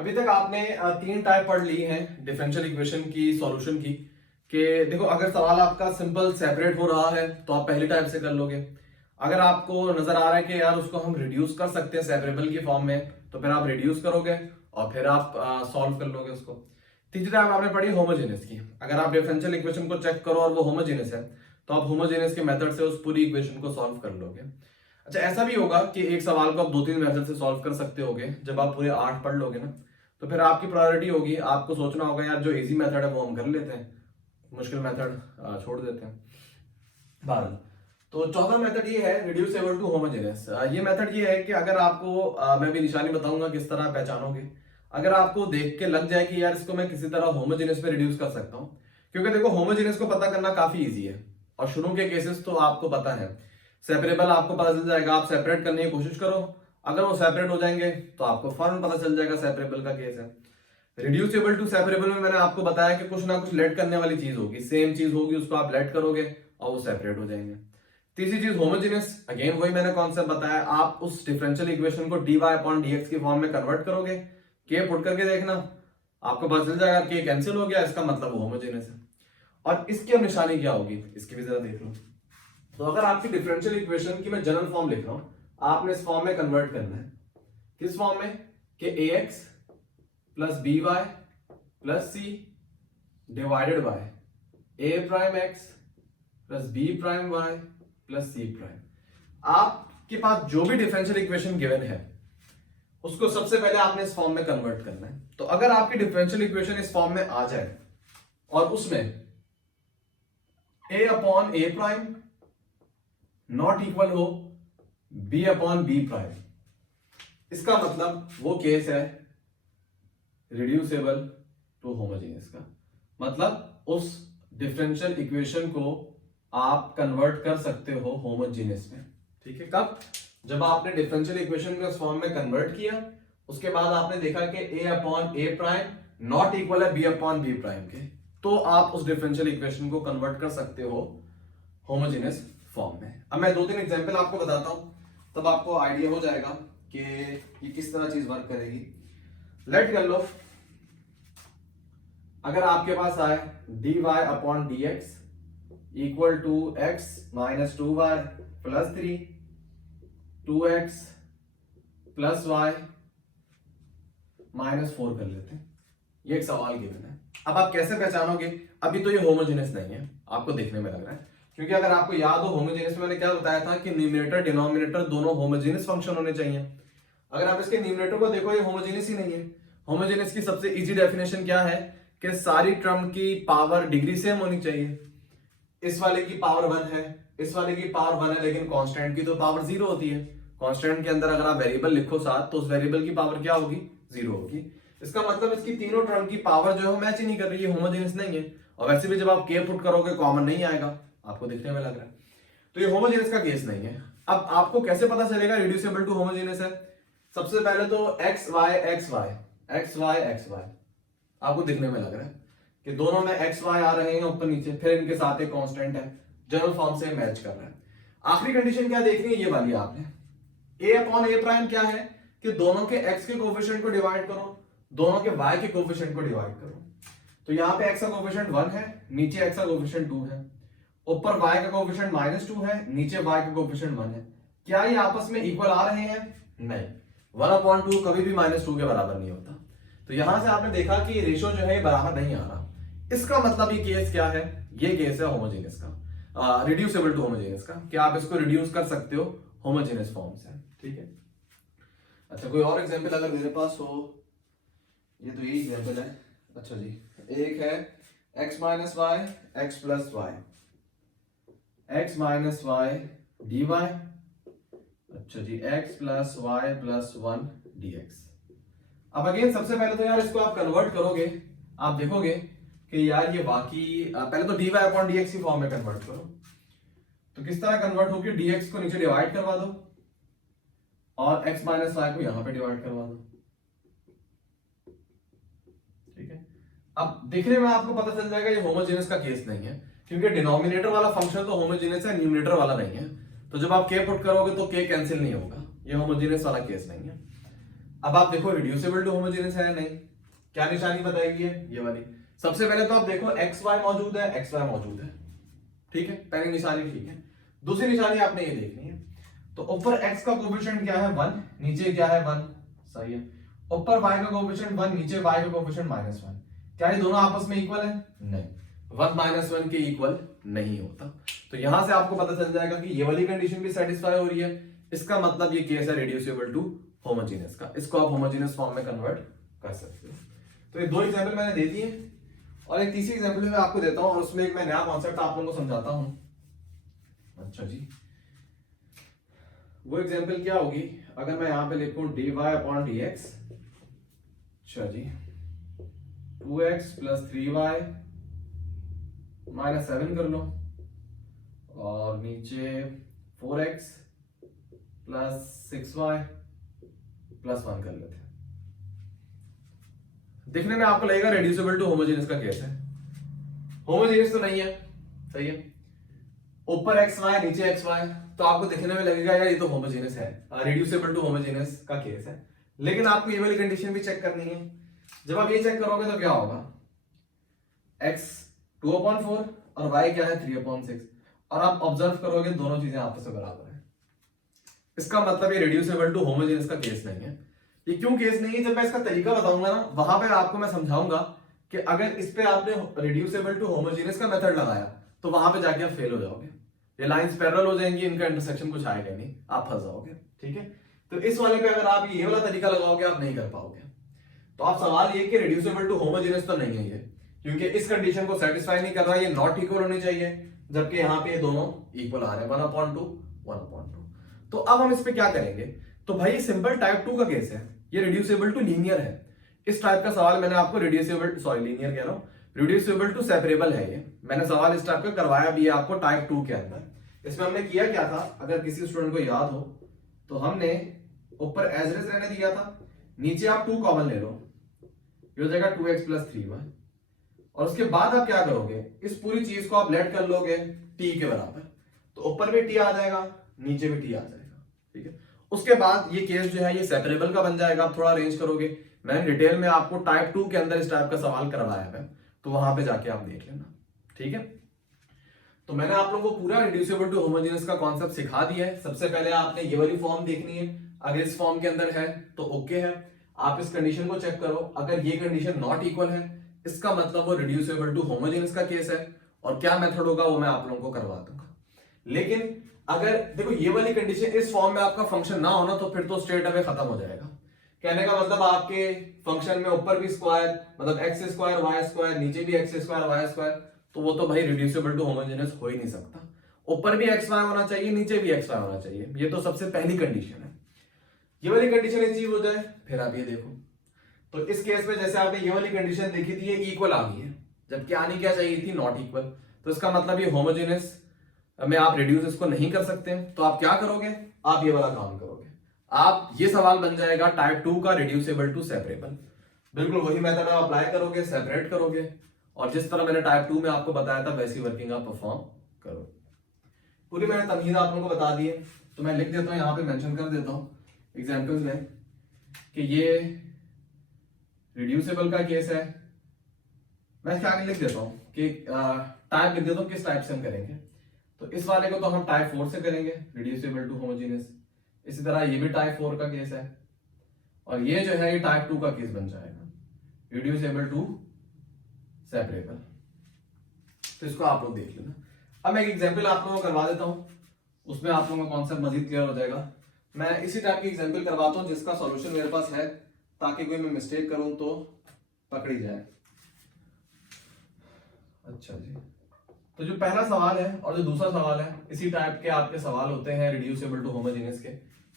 अभी तक आपने तीन टाइप पढ़ ली हैं डिफरेंशियल इक्वेशन की सॉल्यूशन की। कि देखो, अगर सवाल आपका सिंपल सेपरेट हो रहा है तो आप पहली टाइप से कर लोगे। अगर आपको नजर आ रहा है कि यार उसको हम रिड्यूस कर सकते हैं सेपरेबल की फॉर्म में, तो फिर आप रिड्यूस करोगे और फिर आप सॉल्व कर लोगे उसको। तीसरी टाइप आपने पढ़ी होमोजेनियस की। अगर आप डिफरेंशियल इक्वेशन को चेक करो और वो होमोजेनियस है तो आप होमोजेनियस के मेथड से उस पूरी इक्वेशन को सॉल्व कर लोगे। अच्छा, ऐसा भी होगा कि एक सवाल को आप दो तीन मेथड से सॉल्व कर सकते होगे। जब आप पूरे 8 पढ़ लोगे ना, तो फिर आपकी प्रायोरिटी होगी, आपको सोचना होगा यार जो इजी मेथड है वो हम कर लेते हैं, मुश्किल मेथड छोड़ देते हैं। बहरहाल, तो चौथा मेथड ये है रिड्यूसेबल टू होमोजेनियस। ये मेथड ये है कि अगर आपको मैं भी निशानी बताऊंगा किस तरह पहचानोगे। अगर आपको देख के लग जाए कि यार इसको मैं किसी तरह होमोजेनियस पे रिड्यूस कर सकता हूँ, क्योंकि देखो होमोजेनियस को पता करना काफी इजी है और शुरू के केसेस तो आपको पता है। सेपरेबल आपको पता चल जाएगा, आप सेपरेट करने की कोशिश करो, अगर वो सेपरेट हो जाएंगे तो आपको फौरन पता चल जाएगा सेपरेबल का केस है। रिड्यूसेबल टू सेपरेबल में मैंने आपको बताया कि कुछ ना कुछ लेट करने वाली चीज होगी, सेम चीज होगी, उसको आप लेट करोगे और वो सेपरेट हो जाएंगे। तीसरी चीज होमोजेनियस, अगेन वही मैंने कॉन्सेप्ट बताया, आप उस डिफरेंशियल इक्वेशन को dy अपॉन dx की फॉर्म में कन्वर्ट करोगे, के पुट करके देखना, आपको पता चल जाएगा के कैंसिल हो गया, इसका मतलब होमोजेनियस है। और इसकी अब निशानी क्या होगी इसकी भी जरा देख लो। तो अगर आपकी डिफरेंशियल इक्वेशन की मैं जनरल फॉर्म लिख रहा हूं, आपने इस फॉर्म में कन्वर्ट करना है। किस फॉर्म में? कि ax plus B Y plus C divided by A prime X plus B prime Y plus C prime. आपके पास जो भी डिफरेंशियल इक्वेशन गिवन है उसको सबसे पहले आपने इस फॉर्म में कन्वर्ट करना है। तो अगर आपकी डिफरेंशियल इक्वेशन इस फॉर्म में आ जाए और उसमें a upon A prime not equal हो b अपॉन बी प्राइम, इसका मतलब वो केस है रिड्यूसेबल टू होमोजेनियस का। मतलब उस डिफरेंशियल इक्वेशन को आप कन्वर्ट कर सकते हो होमोजेनियस में। ठीक है, कब? जब आपने डिफरेंशियल इक्वेशन को इस फॉर्म में कन्वर्ट किया, उसके बाद आपने देखा कि a upon A prime not equal है b अपॉन बी प्राइम के, तो आप उस डिफरेंशियल इक्वेशन को कन्वर्ट कर सकते हो होमोजेनियस फॉर्म में। अब मैं दो तीन एग्जांपल आपको बताता हूं, तब आपको आइडिया हो जाएगा कि ये किस तरह चीज वर्क करेगी। लेट कर लो, अगर आपके पास आए dy upon dx equal to x minus 2y plus 3 2x plus y minus 4 कर लेते हैं। ये एक सवाल गिवन है। अब आप कैसे पहचानोगे? अभी तो ये होमोजेनियस नहीं है, आपको देखने में लग रहा है, क्योंकि अगर आपको याद हो होमोजेनियस में मैंने क्या बताया था कि न्यूमरेटर डिनोमिनेटर दोनों होमोजेनियस फंक्शन होने चाहिए। अगर आप इसके न्यूमरेटर को देखो, ये होमोजेनियस ही नहीं है। होमोजेनियस की सबसे इजी डेफिनेशन क्या है कि सारी टर्म की पावर डिग्री सेम होनी चाहिए। इस वाले की पावर 1 है, इस वाले की पावर 1 है, लेकिन कांस्टेंट की तो पावर 0 होती है। कांस्टेंट के अंदर अगर आप वेरिएबल लिखो साथ, तो उस वेरिएबल की पावर क्या होगी? 0 होगी। इसका मतलब इसकी तीनों टर्म की पावर जो है मैच ही नहीं कर रही है, होमोजेनियस नहीं है। और वैसे भी जब आप के पुट करोगे कॉमन नहीं आएगा, आपको दिखने में लग रहा है, तो ये होमोजेनियस का केस नहीं है। अब आपको कैसे पता चलेगा रिड्यूसेबल टू होमोजेनियस है? सबसे पहले तो X Y X Y X Y X Y आपको दिखने में लग रहा है कि दोनों में एक्स वाई आ रहे हैं ऊपर नीचे, फिर इनके साथ एक कांस्टेंट है, जनरल फॉर्म से मैच कर रहा है। आखिरी कंडीशन क्या देखनी है? ये वाली आपने a अपॉन ए प्राइम क्या है कि दोनों के x के कोफिशिएंट को डिवाइड करो, दोनों के y के कोफिशिएंट को डिवाइड करो। तो यहाँ पे x का कोफिशिएंट 1 है, नीचे x का कोफिशिएंट 2 है, ऊपर y का कोफिशिएंट -2 है, नीचे y का कोफिशिएंट 1 है। क्या ये आपस में इक्वल आ रहे हैं? नहीं, 1/2 कभी भी -2 के बराबर नहीं होता। तो यहां से आपने देखा कि रेशियो जो है बराबर नहीं आ रहा। इसका मतलब ये केस क्या है? ये केस है होमोजेनियस का, रिड्यूसेबल टू होमोजेनियस का, कि आप इसको रिड्यूस कर सकते हो होमोजेनियस फॉर्म से। ठीक है, अच्छा कोई और एग्जांपल अगर मेरे पास हो? ये तो यही एग्जांपल है। अच्छा जी, एक है x minus Y X plus Y X minus Y D Y. अच्छा जी, x plus Y plus 1 dx। अब अगेन सबसे पहले तो यार इसको आप कन्वर्ट करोगे, आप देखोगे कि यार ये बाकी पहले तो dy अपॉन dx की फॉर्म में कन्वर्ट करो। तो किस तरह कन्वर्ट होगी? dx को नीचे डिवाइड करवा दो और x माइनस वाई को यहां पे डिवाइड करवा दो। ठीक है, अब देखने में आपको पता चल जाएगा ये होमोजेनियस का केस नहीं है, क्योंकि डिनोमिनेटर वाला फंक्शन तो होमोजेनियस है, न्यूमरेटर वाला नहीं है। तो जब आप k पुट करोगे तो k कैंसिल नहीं होगा, ये होमोजेनियस वाला केस नहीं है। अब आप देखो रिड्यूसिबल टू होमोजेनियस है या नहीं, क्या निशानी बताएगी ये वाली। सबसे पहले तो आप देखो एक्स वाई मौजूद है, एक्स वाई मौजूद है, ठीक है, पहली निशानी ठीक है। दूसरी निशानी आपने ये देखनी है, तो ऊपर x का कोएफिशिएंट क्या है 1, नीचे क्या है 1, सही है। ऊपर y का कोएफिशिएंट 1, नीचे y का कोएफिशिएंट -1, क्या ये दोनों आपस में इक्वल है? नहीं, 1 - 1 के इक्वल नहीं होता। तो यहां से आपको पता चल जाएगा कि ये वाली कंडीशन भी सेटिस्फाई हो रही है, इसका मतलब ये केस है रिड्यूसिबल टू होमोजेनियस का, इसको आप होमोजेनियस फॉर्म में कन्वर्ट कर सकते हो। तो ये दो एग्जांपल मैंने दे दिए, और एक तीसरी एग्जांपल मैं आपको देता हूं, और उसमें एक मैं नया कॉन्सेप्ट आप लोगों को समझाता हूं। अच्छा जी, वो एग्जांपल क्या होगी, अगर मैं यहां पे लिखूं dy/dx, अच्छा जी 2x + 3y -7 कर लो, और नीचे 4x + 6y + 1 कर लेते हैं। दिखने में आपको लगेगा रेड्यूसिबल टू होमोजेनियस का केस है, होमोजेनियस तो नहीं है, सही है, ऊपर xy नीचे xy, तो आपको दिखने में लगेगा यार ये तो होमोजेनियस है, रेड्यूसिबल टू होमोजेनियस का केस है। लेकिन आपको ये वाली कंडीशन भी चेक करनी है। जब आप ये चेक करोगे तो क्या होगा, x 2/4 और y क्या है 3/6, और आप ऑब्जर्व करोगे दोनों चीजें आपस में बराबर है। इसका मतलब ये रेड्यूसिबल टू होमोजेनियस का केस नहीं है। ये क्यों केस नहीं है, जब मैं इसका तरीका बताऊंगा ना, वहां पे आपको मैं समझाऊंगा कि अगर इस पे आपने रिड्यूसिबल टू होमोजेनियस का मेथड लगाया तो वहां पे जाके आप फेल हो जाओगे, ये लाइंस पैरेलल हो जाएंगी, इनका इंटरसेक्शन कुछ आएगा नहीं, आप फंस जाओगे, ठीक है। तो इस वाले पे अगर आप ये वाला तरीका लगाओगे आप नहीं कर पाओगे। तो आप सवाल ये कि रिड्यूसिबल टू होमोजेनियस तो नहीं है ये, क्योंकि इस कंडीशन को सेटिस्फाई नहीं कर रहा, ये नॉट इक्वल होनी चाहिए, जबकि यहाँ पे ये दोनों इक्वल आ रहे हैं 1/2 1/2। तो अब हम इस पे क्या करेंगे, तो भाई ये सिंपल टाइप 2 का केस है, ये रिड्यूसिबल टू लीनियर है। इस टाइप का सवाल मैंने आपको लीनियर कह रहा हूं, रिड्यूसिबल टू सेपरेबल है, ये मैंने सवाल इस टाइप का करवाया भी है आपको टाइप 2 के अंदर। इसमें हमने किया क्या था, अगर किसी स्टूडेंट को याद हो तो हमने ऊपर एवरेज रहने दिया था, नीचे आप 2 कॉमन ले लो, ये हो जाएगा 2x + 3y, और उसके बाद आप क्या करोगे, इस पूरी चीज को आप लेट कर लोगे t के बराबर, तो ऊपर भी t आ जाएगा, नीचे भी t आ जाएगा, ठीक है। उसके बाद ये केस जो है ये सेपरेबल का बन जाएगा, आप थोड़ा अरेंज करोगे, मैंने डिटेल में आपको टाइप 2 के अंदर इस टाइप का सवाल करवाया है, तो वहां पे जाके आप देख लेना, ठीक है। तो मैंने आप लोगों को पूरा रिड्यूसिबल टू होमोजेनियस का कॉन्सेप्ट सिखा दिया है। सबसे पहले आपने ये वाली फॉर्म देखनी है, अगर इस फॉर्म के अंदर है तो ओके है, आप इस कंडीशन को चेक करो, अगर ये कंडीशन नॉट इक्वल है इसका मतलब वो रिड्यूसिबल टू होमोजेनियस का केस है, और क्या मेथड होगा वो मैं आप लोगों को करवा दूंगा। लेकिन अगर देखो ये वाली कंडीशन इस फॉर्म में आपका फंक्शन ना होना, तो फिर तो स्ट्रेट अवे खत्म हो जाएगा। कहने का मतलब आपके फंक्शन में ऊपर भी स्क्वायर, मतलब x² y², नीचे भी x² y², तो वो तो भाई रिड्यूसिबल टू होमोजेनियस हो ही नहीं सकता। ऊपर भी xy होना चाहिए, नीचे भी xy होना चाहिए, ये तो सबसे पहली कंडीशन है। ये वाली कंडीशन अचीव हो जाए फिर आप ये देखो, तो इस केस में जैसे आपने ये वाली कंडीशन देखी थी, ये इक्वल आ गई है, जबकि आनी क्या चाहिए थी, नॉट इक्वल। तो इसका मतलब ये होमोजेनियस में आप रिड्यूस इसको नहीं कर सकते, तो आप क्या करोगे, आप ये वाला काम करोगे, आप ये सवाल बन जाएगा टाइप 2 का रिड्यूसिबल टू सेपरेबल, बिल्कुल वही मेथड आप अप्लाई करोगे, सेपरेट करोगे, और जिस तरह मैंने टाइप 2 में आपको बताया था वैसी वर्किंग आप परफॉर्म करो। पूरी मैंने तमीज आप लोगों को बता दी है, तो मैं लिख देता हूं, यहां पे मेंशन कर देता हूं एग्जांपल्स में कि ये रिड्यूसिबल का केस है। मैं क्या लिख देता हूं कि टाइप लिख देता हूं किस टाइप से हम करेंगे। तो इस वाले को तो हम टाइप 4 से करेंगे, रिड्यूसिबल टू होमोजेनियस। इसी तरह ये भी टाइप 4 का केस है, और ये जो है ये टाइप 2 का केस बन जाएगा, रिड्यूसिबल टू सेपरेबल। तो इसको आप लोग देख लेना। अब मैं एक एग्जांपल आप लोगों को करवा देता हूं, उसमें आप लोगों का कॉन्सेप्ट मजीद क्लियर हो जाएगा। मैं इसी टाइप की एग्जांपल करवाता हूं जिसका सॉल्यूशन मेरे पास है, ताकि कोई मैं मिस्टेक करूं तो पकड़ी जाए। अच्छा जी, तो जो पहला सवाल है और जो दूसरा सवाल है, इसी टाइप के आपके सवाल होते हैं रिड्यूसिबल टू होमोजेनियस के।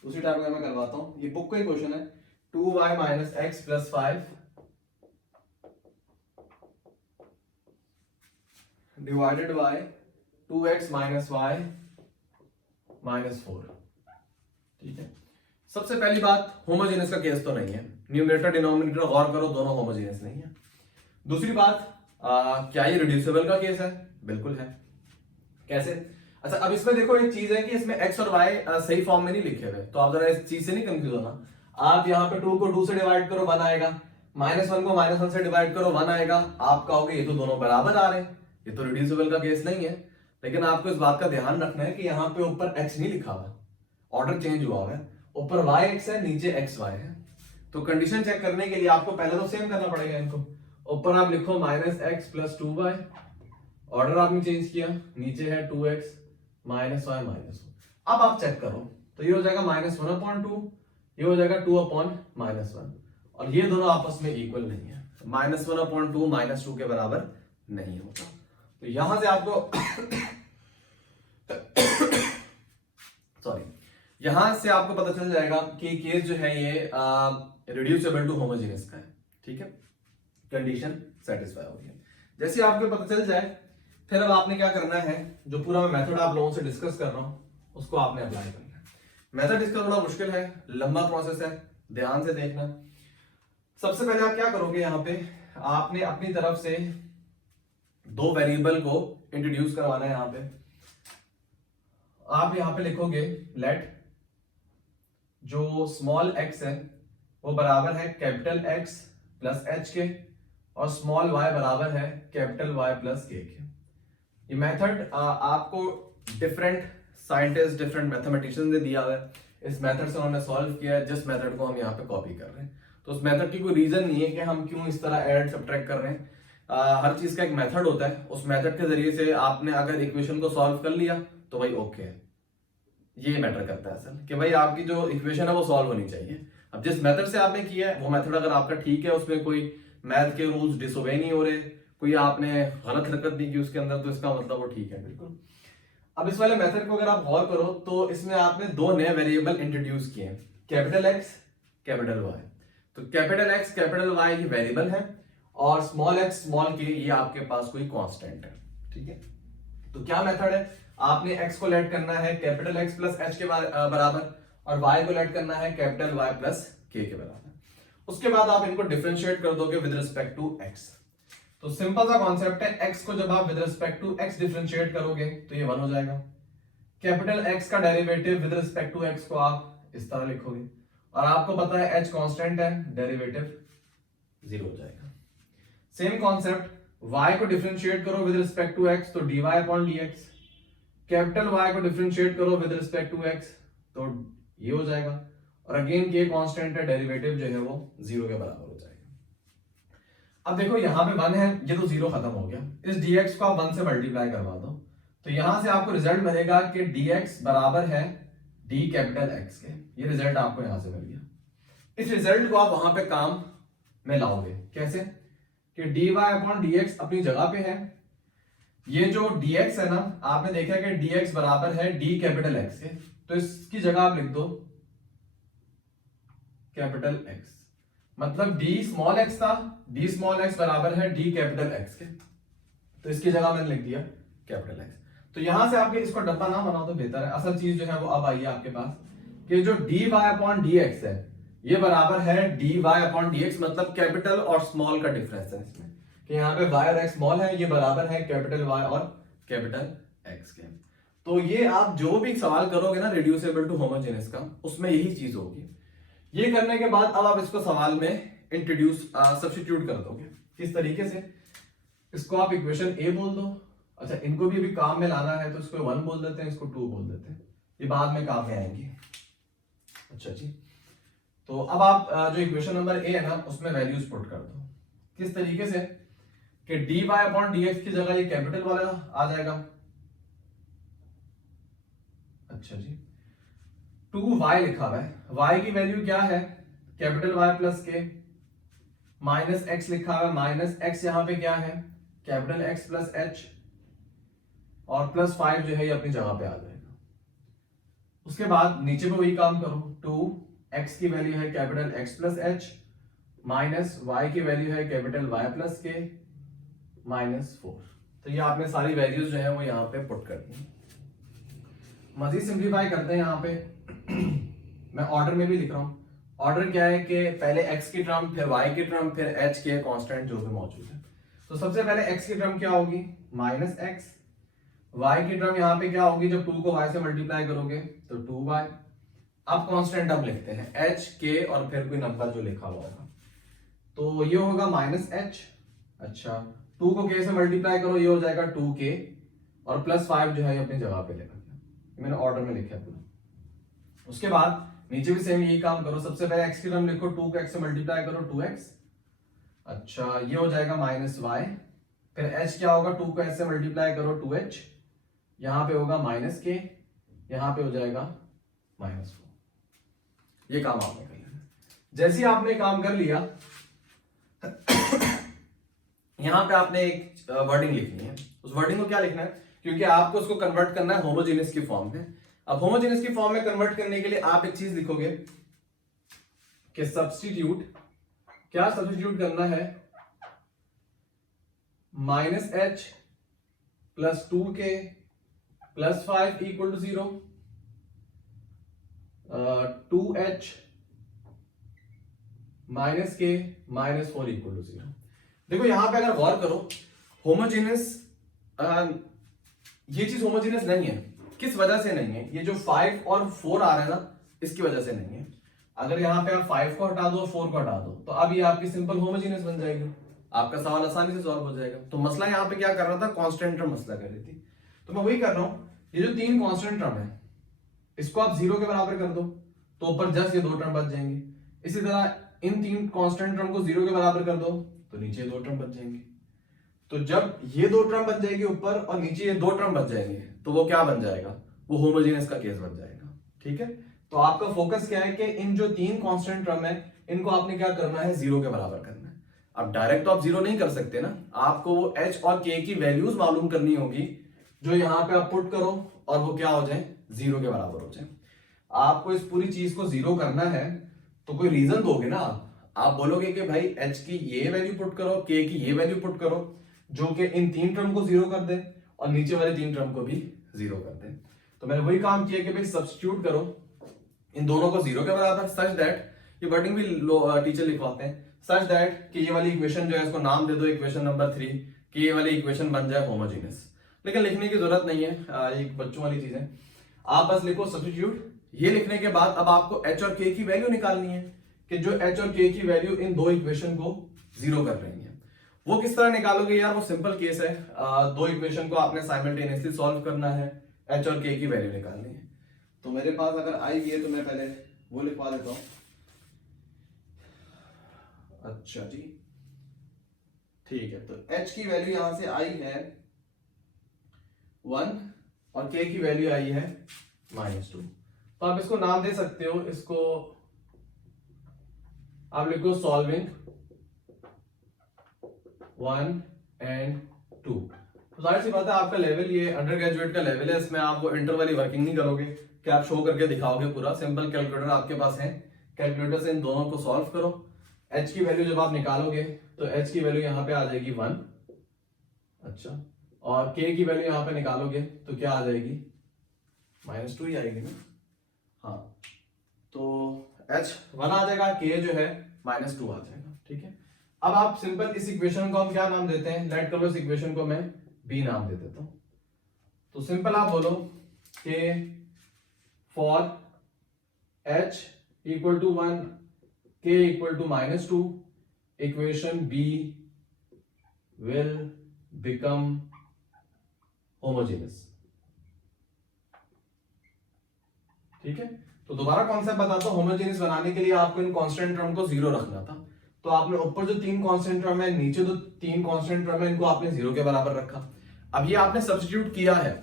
उसी टाइप का मैं करवाता हूं, ये बुक का ही क्वेश्चन है। 2y - x + 5 divided by 2x - y - 4, ठीक है। सबसे पहली बात, होमोजेनियस का केस तो नहीं है, न्यूमरेटर डिनोमिनेटर गौर करो, दोनों होमोजेनियस नहीं है। दूसरी बात, क्या ये रिड्यूसिबल का केस है? बिल्कुल है। कैसे? अच्छा, अब इसमें देखो एक चीज है कि इसमें x और y सही फॉर्म में नहीं लिखे हुए, तो आप जरा इस चीज से नहीं कंफ्यूज होना। आप यहाँ पे 2 को 2 से डिवाइड करो 1 आएगा, -1 को -1 से डिवाइड करो 1 आएगा। आप कहोगे ये तो दोनों बराबर आ रहे हैं, ये तो रिड्यूसिबल का केस नहीं है। लेकिन आपको इस बात का ध्यान रखना है कि यहाँ पे ऊपर x नहीं लिखा हुआ, ऑर्डर चेंज हुआ है, ऊपर yx है नीचे xy है। तो कंडीशन चेक करने के लिए आपको पहले तो सेम करना पड़ेगा इनको। ऊपर आप लिखो -x + 2y, ऑर्डर आपने चेंज किया, नीचे है 2x -y -1। अब आप चेक करो तो ये हो जाएगा -1/2, ये हो जाएगा 2/-1, और ये दोनों आपस में इक्वल नहीं है। -1/2 -2 के बराबर नहीं होता। तो यहां से आपको सॉरी, यहां से आपको पता चल जाएगा कि केस जो है ये रिड्यूसिबल टू होमोजेनियस का है। ठीक है, कंडीशन सेटिस्फाई हो गई। जैसे आपको पता चल जाए, फिर अब आपने क्या करना है, जो पूरा मैं मेथड आप लोगों से डिस्कस कर रहा हूं उसको आपने अप्लाई करना है। मेथड इसका थोड़ा मुश्किल है, लंबा प्रोसेस है, ध्यान से देखना। सबसे पहले आप क्या करोगे, यहाँ पे आपने अपनी तरफ से 2 वेरिएबल को इंट्रोड्यूस करवाना है। यहाँ पे आप यहाँ पे लिखोगे लेट जो स्मॉल x है वो बराबर है कैपिटल X प्लस h के, और स्मॉल y बराबर है कैपिटल Y प्लस k के। ये मेथड आपको डिफरेंट साइंटिस्ट, डिफरेंट मैथमेटिशियंस ने दिया हुआ है। इस मेथड से उन्होंने सॉल्व किया है, जिस मेथड को हम यहाँ पे कॉपी कर रहे हैं। तो उस मेथड की कोई रीजन नहीं है कि हम क्यों इस तरह ऐड सब्ट्रैक्ट कर रहे हैं। हर चीज का एक मेथड होता है, उस मेथड के जरिए से आपने अगर इक्वेशन को सॉल्व कर लिया तो भाई ओके है। ये मैटर करता है असल कि भाई आपकी जो इक्वेशन है वो सॉल्व होनी चाहिए। अब जिस मेथड से आपने किया है वो मेथड अगर आपका ठीक है, उसमें कोई मैथ के रूल्स डिसोबे नहीं हो रहे, कोई आपने गलत हरकत नहीं की उसके अंदर, तो इसका मतलब वो ठीक है बिल्कुल। अब इस वाले मेथड को अगर आप गौर करो तो इसमें आपने 2 नए वेरिएबल इंट्रोड्यूस किए हैं, कैपिटल X कैपिटल Y। तो कैपिटल X कैपिटल Y ये वेरिएबल है, और स्मॉल x स्मॉल k ये आपके पास कोई कांस्टेंट है। ठीक है, तो क्या मेथड है, आपने x को लेट करना है कैपिटल X प्लस h के बराबर, और y को लेट करना है कैपिटल Y प्लस k के बराबर। उसके बाद आप इनको डिफरेंशिएट कर दोगे विद रिस्पेक्ट टू x। तो सिंपल सा कॉन्सेप्ट है, x को जब आप with respect to x differentiate करोगे तो ये 1 हो जाएगा। कैपिटल X का derivative with respect to x को आप इस तरह लिखोगे, और आपको पता है h कांस्टेंट है, डेरिवेटिव 0 हो जाएगा। सेम कॉन्सेप्ट, y को डिफरेंशिएट करो विद रिस्पेक्ट टू x तो dy/dx, कैपिटल Y को डिफरेंशिएट करो विद रिस्पेक्ट टू x तो ये हो जाएगा, और अगेन k कांस्टेंट है, डेरिवेटिव जो है वो 0 के बराबर हो जाएगा। अब देखो यहाँ पे 1 है, ये तो 0 खत्म हो गया। इस dx को आप 1 से मल्टीप्लाई करवा दो, तो यहां से आपको रिजल्ट मिलेगा कि dx बराबर है d कैपिटल X के। ये रिजल्ट आपको यहां से मिल गया। इस रिजल्ट को आप वहां पे काम में लाओगे कैसे, कि dy/dx अपनी जगह पे है, ये जो dx है ना, आपने देखा कि dx बराबर है d कैपिटल X के, तो इसकी जगह आप लिख दो कैपिटल X, मतलब d स्मॉल x था, d स्मॉल x बराबर है d कैपिटल X के, तो इसकी जगह मैंने लिख दिया कैपिटल X। तो यहां से आपके इसको डब्बा ना बनाओ तो बेहतर है। असल चीज जो है वो अब आई है आपके पास, कि जो dy/dx है ये बराबर है dy/dx, मतलब कैपिटल और स्मॉल का डिफरेंस है इसमें, कि यहाँ पे y और x स्मॉल है, ये बराबर है कैपिटल Y और कैपिटल X के। तो ये आप जो भी सवाल करोगे ना रिड्यूसिबल टू होमोजेनियस का, उसमें यही चीज होगी। ये करने के बाद अब आप इसको सवाल में इंट्रोड्यूस सब्स्टिट्यूट कर दोगे। किस तरीके से, इसको आप इक्वेशन A बोल दो। अच्छा, इनको भी अभी काम में लाना है तो इसको 1 बोल देते हैं, इसको 2 बोल देते हैं, ये बाद में काम में आएंगे। अच्छा जी, तो अब आप जो इक्वेशन नंबर A है ना उसमें वैल्यूज पुट कर दो। किस तरीके से, कि dy/dx की जगह ये कैपिटल वाला आ जाएगा। अच्छा जी, 2y लिखा हुआ है, y की वैल्यू क्या है, कैपिटल Y प्लस के, माइनस x लिखा हुआ है, माइनस x यहाँ पे क्या है, कैपिटल X प्लस h, और प्लस 5 जो है ये अपनी जगह पे आ जाएगा। उसके बाद नीचे पे वही काम करो, 2x की वैल्यू है capital X plus h, minus y की वैल्यू है कैपिटल Y प्लस के, माइनस 4। तो ये आपने सारी वैल्यूज जो है वो यहाँ पे पुट कर दी। मजीद सिंप्लीफाई करते हैं यहाँ पे मैं ऑर्डर में भी लिख रहा हूँ। ऑर्डर क्या है कि पहले x की टर्म, फिर y की टर्म, फिर h के कांस्टेंट जो भी मौजूद है। तो सबसे पहले x की टर्म क्या होगी, माइनस x, y की टर्म यहाँ पे क्या होगी, जब 2 को y से मल्टीप्लाई करोगे तो 2y, अब कांस्टेंट टर्म लिखते हैं एच के और फिर कोई नंबर जो लिखा हुआ होगा, तो ये होगा माइनस एच। अच्छा, 2 को के से मल्टीप्लाई करो, ये हो जाएगा 2k और प्लस 5 जो है ये अपनी जगह पे लिखा गया, मैंने ऑर्डर में लिखा है पूरा। उसके बाद नीचे भी सेम यही काम करो, सबसे पहले x की टर्म लिखो, 2 को x से मल्टीप्लाई करो 2x। अच्छा, ये हो जाएगा माइनस y, फिर h क्या होगा, 2 को h से मल्टीप्लाई करो 2h, यहां पे होगा माइनस k, यहां पे हो जाएगा माइनस 4। ये काम आपने कर लिया। जैसे ही आपने काम कर लिया यहां पे आपने एक वर्डिंग लिखनी है। उस वर्डिंग को क्या लिखना है, क्योंकि आपको उसको कन्वर्ट करना है होमोजेनियस की फॉर्म में। अब होमोजेनियस की फॉर्म में कन्वर्ट करने के लिए आप एक चीज लिखोगे कि सब्स्टिट्यूट, क्या सब्स्टिट्यूट करना है, minus H plus 2k plus 5 equal to 0, 2h minus k minus 4 equal to 0। देखो यहां पे अगर गौर करो, होमोजेनियस, ये चीज होमोजेनियस नहीं है। किस वजह से नहीं है, ये जो 5 और 4 आ रहा है ना, इसकी वजह से नहीं है। अगर यहां पे आप 5 को हटा दो और 4 को हटा दो, तो अब ये आपकी सिंपल होमोजेनियस बन जाएगी, आपका सवाल आसानी से सॉल्व हो जाएगा। तो मसला यहाँ पे क्या कर रहा था, कांस्टेंट टर्म मसला कर रही थी। तो मैं वही कर रहा हूं, ये जो 3 कांस्टेंट टर्म है इसको आप 0 के बराबर कर दो, तो ऊपर जस्ट ये 2 टर्म बच जाएंगे। इसी तरह इन 3 कांस्टेंट टर्म को 0 के बराबर कर दो, तो नीचे 2 टर्म बच जाएंगे। तो जब ये 2 टर्म बच जाएगी ऊपर और नीचे ये 2 टर्म बच जाएंगे, तो वो क्या बन जाएगा, वो होमोजेनियस का केस बन जाएगा। ठीक है, तो आपका फोकस क्या है कि इन जो 3 कांस्टेंट टर्म है इनको आपने क्या करना है, 0 के बराबर करना है। अब डायरेक्ट तो आप 0 नहीं कर सकते ना, आपको वो h और k की वैल्यूज मालूम करनी होगी, जो यहां पे आप पुट करो और वो क्या हो जाए, 0 के बराबर हो जाए। आपको इस पूरी चीज को 0 करना है तो कोई रीजन दोगे ना, आप बोलोगे कि भाई h की ये वैल्यू पुट करो, k की ये वैल्यू पुट करो, जो कि इन 3 टर्म को 0 कर दे और नीचे वाले 3 टर्म को भी 0 कर दे। तो मैंने वही काम किया कि भाई सब्स्टिट्यूट करो इन दोनों को 0 के बराबर, सच दैट, ये वर्डिंग भी टीचर लिखवाते हैं, सच दैट कि ये वाली इक्वेशन जो है इसको नाम दे दो इक्वेशन नंबर 3, कि ये वाली इक्वेशन बन जाए होमोजेनियस। लेकिन लिखने की जरूरत नहीं है, ये बच्चों वाली चीज है। आप बस लिखो सब्स्टिट्यूट। ये लिखने के बाद अब आपको h और k की वैल्यू निकालनी है, कि जो h और k की वैल्यू इन 2 इक्वेशन को 0 कर रही है। वो किस तरह निकालोगे यार, वो सिंपल केस है, 2 इक्वेशन को आपने साइमल्टेनियसली सॉल्व करना है, h और k की वैल्यू निकालनी है। तो मेरे पास अगर आई है तो मैं पहले वो लिखवा देता हूं। अच्छा जी, ठीक है, तो h की वैल्यू यहां से आई है 1 और k की वैल्यू आई है -2। तो आप इसको नाम दे सकते हो, इसको आप लिखो सॉल्विंग 1 एंड 2। तो जाहिर सी बात है आपका लेवल ये अंडर ग्रेजुएट का लेवल है, इसमें आप वो इंटर वाली वर्किंग नहीं करोगे कि आप शो करके दिखाओगे पूरा। सिंपल कैलकुलेटर आपके पास है, कैलकुलेटर से इन दोनों को सॉल्व करो। h की वैल्यू जब आप निकालोगे तो h की वैल्यू यहाँ पे आ जाएगी 1, अच्छा, और k की वैल्यू यहाँ पे निकालोगे तो क्या आ जाएगी, -2 ही आएगी ना। हाँ, तो h 1 आ जाएगा, k जो है -2 आ जाएगा। ठीक है, अब आप सिंपल इस इक्वेशन को हम क्या नाम देते हैं, लेट करो इस इक्वेशन को मैं b नाम दे देता हूं। तो सिंपल आप बोलो कि for h equal to 1, k equal to -2, equation b will become homogeneous. ठीक है, तो दोबारा कॉन्सेप्ट बताता हूं, होमोजेनियस बनाने के लिए आपको इन कांस्टेंट टर्म को 0 रखना था। तो आपने ऊपर जो 3 कांस्टेंट टर्म है, नीचे जो 3 कांस्टेंट टर्म है, इनको आपने 0 के बराबर रखा। अब ये आपने सब्स्टिट्यूट किया है,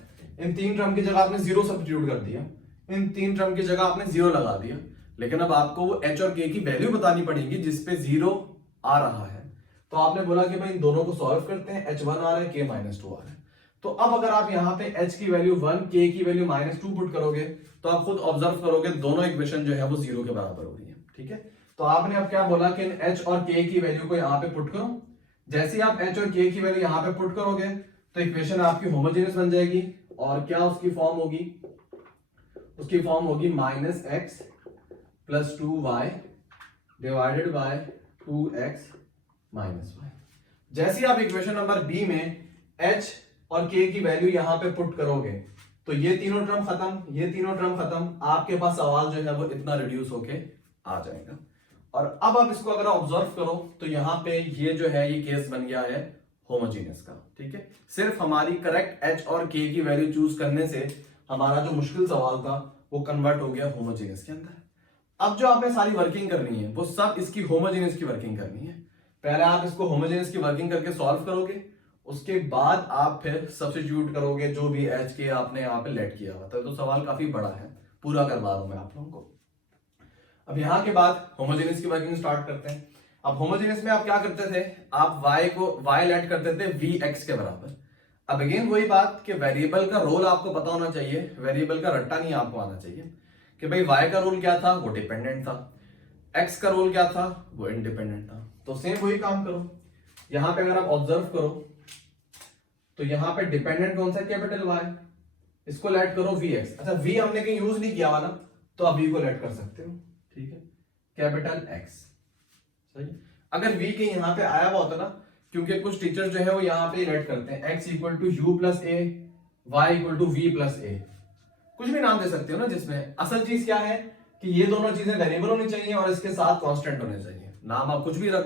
इन 3 टर्म की जगह आपने 0 सब्स्टिट्यूट कर दिया, इन 3 टर्म की जगह आपने 0 लगा दिया। लेकिन अब आपको वो h और k की वैल्यू बतानी पड़ेगी जिसपे 0 आ रहा है। तो आपने बोला कि भाई इन दोनों को सॉल्व करते हैं, h 1 आ रहा है, k -2 आ रहा है। तो अब अगर आप यहाँ पे h की वैल्यू 1, k की वैल्यू -2 पुट करोगे, तो आप खुद ऑब्जर्व करोगे दोनों इक्वेशन जो है वो 0 के बराबर हो रही है। ठीक है, तो आपने अब क्या बोला कि h और k की वैल्यू को यहाँ पे पुट करो। जैसे ही आप h और k की वैल्यू यहाँ पे पुट करोगे तो इक्वेशन आपकी होमोजेनियस बन जाएगी। और क्या उसकी फॉर्म होगी, उसकी फॉर्म होगी -x + 2y divided by 2x - y। जैसे ही आप इक्वेशन नंबर b में h और k की वैल्यू यहां पे पुट करोगे तो ये तीनों टर्म खत्म, ये तीनों टर्म खत्म, आपके पास सवाल जो है वो इतना रिड्यूस होके आ जाएगा। और अब आप इसको अगर ऑब्जर्व करो तो यहाँ पे ये जो है ये केस बन गया है होमोजीनियस का, ठीक है। सिर्फ हमारी करेक्ट एच और के की वैल्यू चूज करने से हमारा जो मुश्किल सवाल था वो कन्वर्ट हो गया होमोजीनियस के अंदर। अब जो आपने सारी वर्किंग करनी है वो सब इसकी होमोजीनियस की वर्किंग करनी है। पहले आप इसको होमोजीनियस की वर्किंग करके सॉल्व करोगे, उसके बाद आप फिर सब्स्टिट्यूट करोगे जो भी एच के आपने यहाँ पे लेट किया हुआ था। तो सवाल काफी बड़ा है, पूरा करवा रहा हूं मैं आप लोगों को। अब यहाँ के बाद होमोजेनियस की वर्किंग स्टार्ट करते हैं। अब होमोजेनियस में आप क्या करते थे, आप y लेट करते थे vx के बराबर। अब अगेन वही बात कि वेरिएबल का रोल आपको पता होना चाहिए, वेरिएबल का रट्टा नहीं आपको आना चाहिए कि भाई y का रोल क्या था, वो डिपेंडेंट था, x का रोल क्या था, वो इंडिपेंडेंट था। तो सेम वही काम करो, यहां पे अगर आप ऑब्जर्व करो तो यहां पे डिपेंडेंट कौन सा, कैपिटल Y, इसको लेट करो vx। अच्छा v हमने कहीं यूज नहीं किया हुआ ना, तो आप v को लेट कर सकते हो, ठीक है, कैपिटल X। सही, अगर v के यहां पे आया हुआ होता ना, क्योंकि कुछ टीचर जो है वो यहां पे लेट करते हैं x equal to u plus a, y equal to v plus a, कुछ भी नाम दे सकते हो ना, जिसमें असल चीज क्या है कि ये दोनों चीजें वेरिएबल होनी चाहिए और इसके साथ कांस्टेंट होने चाहिए। नाम आप कुछ भी रख